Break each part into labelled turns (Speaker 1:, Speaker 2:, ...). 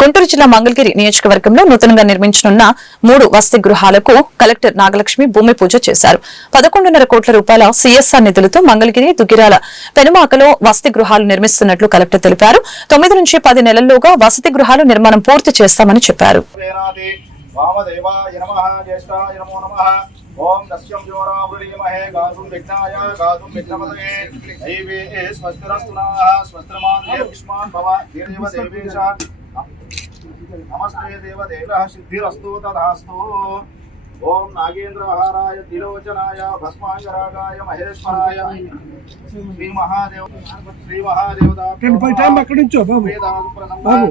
Speaker 1: గుంటూరు జిల్లా మంగళగిరి నియోజకవర్గంలో నూతనంగా నిర్మించనున్న మూడు వసతి గృహాలకు కలెక్టర్ నాగలక్ష్మి భూమి పూజ చేశారు. పదకొండున్నర కోట్ల రూపాయల సీఎస్ఆర్ నిధులతో మంగళగిరి దుగ్గిరాల పెనుమాకలో వసతి గృహాలు నిర్మిస్తున్నట్లు కలెక్టర్ తెలిపారు. తొమ్మిది నుంచి పది నెలల్లోగా వసతి గృహాలు నిర్మాణం పూర్తి చేస్తామని చెప్పారు.
Speaker 2: ఓం దస్యం యోరావృణీమహే గాతుం విఘ్నాయ గాతుం విఘ్నపదయే దైవే స్వస్తిరస్తునాః భవ దేవ నమస్తే దేవ దేవః సిద్ధిరస్తు తదాస్తు ఓం నాగేంద్రహారాయ తిలోచనాయ భస్మాంగరాగాయ మహేశ్వరాయ. శ్రీ మహాదేవ శ్రీ మహాదేవత
Speaker 3: టెన్ ఫైవ్ టైం అక్కడి నుంచో బాబు. బాబు.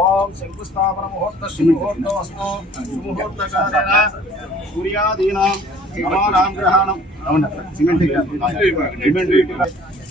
Speaker 2: ఓం శంకుస్థాపన ముహూర్త శుభముహూర్త వస్తు శుభముహూర్త కాలేన సూర్యాదీనాం సమానాం గ్రహాణం సిమెంట్ సిమెంట్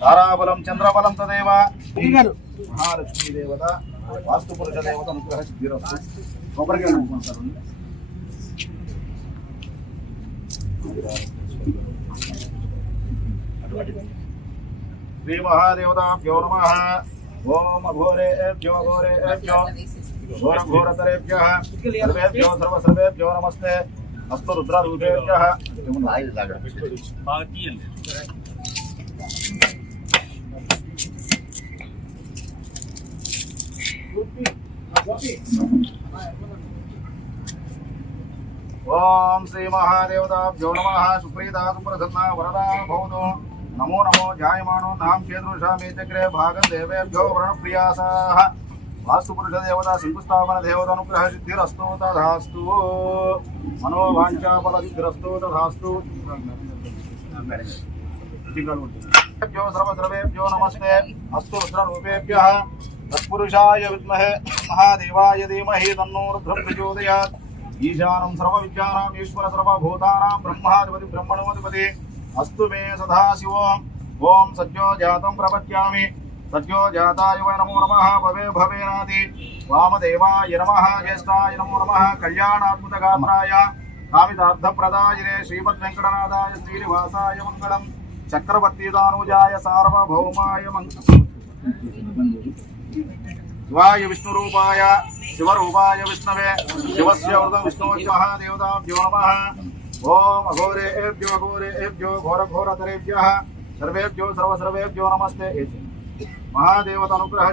Speaker 2: తారాబలం చంద్రబలం తదేవ. మహాలక్ష్మీ దేవత వాస్తు పురుష దేవత అనుగ్రహ సిద్ధిరస్తు కొబ్బరికాయ నమ్ముకుంటారు శ్రీ మహాదేవతాభ్యో నమ. ఓం అఘోరేభ్యో ఘోరేభ్యో ఘోర ఘోరతరేభ్య సర్వేభ్యో సర్వ సర్వేభ్యో నమస్తే అస్తు రుద్రరూపేభ్య ओम श्री महादेवताभ्यो नम, सुप्रीता सुप्रसन्ना, वरदा भवत। नमो नमो जायमानो, नाम क्षेत्रुषामे चक्रे भागं देवेभ्यो व्रणप्रियासाः। वास्तुपुरुषदेवता सिंहस्थापनदेवतानुग्रह सिद्धिरस्तु तथास्तु। मनोवाञ्छाफलसिद्धिरस्तु तथास्तु। सर्वसर्वेभ्यो नमस्ते। अस्तु रुद्ररूपेभ्यः तत्पुरुषा विमहे महादेवाय धीमहे तन्नो प्रचोदया प्रचोदयात्। सर्व सर्वविद्यानाम् ईश्वर सर्वभूतानां, ब्रह्माधिपति, ब्रह्मणोधिपति। अस्तु मे सदा शिव ओं सद्यो जात प्रपद्यामि। सद्यो जाताय वै नमो नम। भवे भवेनादि वामदेवाय नमः। ज्येष्ठाय नमो नमः। कल्याणात्मतगात्राय कामितार्थप्रदायिने श्रीमद्वेङ्कटनाथाय श्रीनिवासाय मङ्गलम्। चक्रवर्तीदानुजाय सार्वभौमाय मंगल शिवाय शिव रूपाय विष्णवे, शिवस्य वृतं ओम अघोरे एव्यो अघोरे एव्यो घोर घोर घोरघोरतरेभ्यः, सर्वेभ्यो सर्व सर्वेभ्यो नमस्ते। इति महादेवतानुग्रह